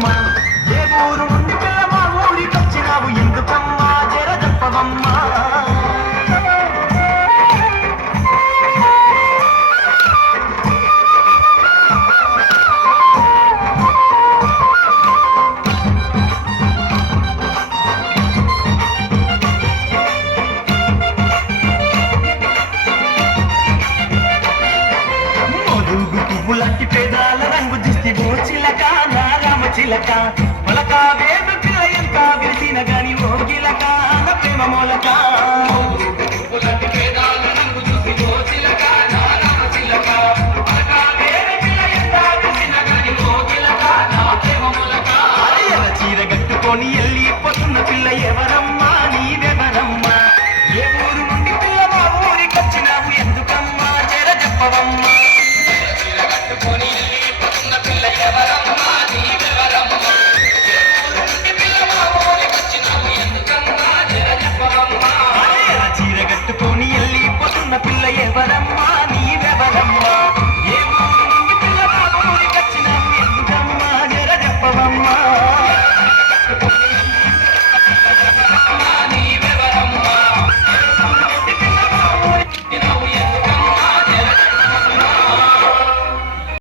ఎందుకమ్మా ఏ ఊరు నుండి పిల్ల మా పేదాల రంగు దిష్టి గోచిలక చిలక మొలకా వేదు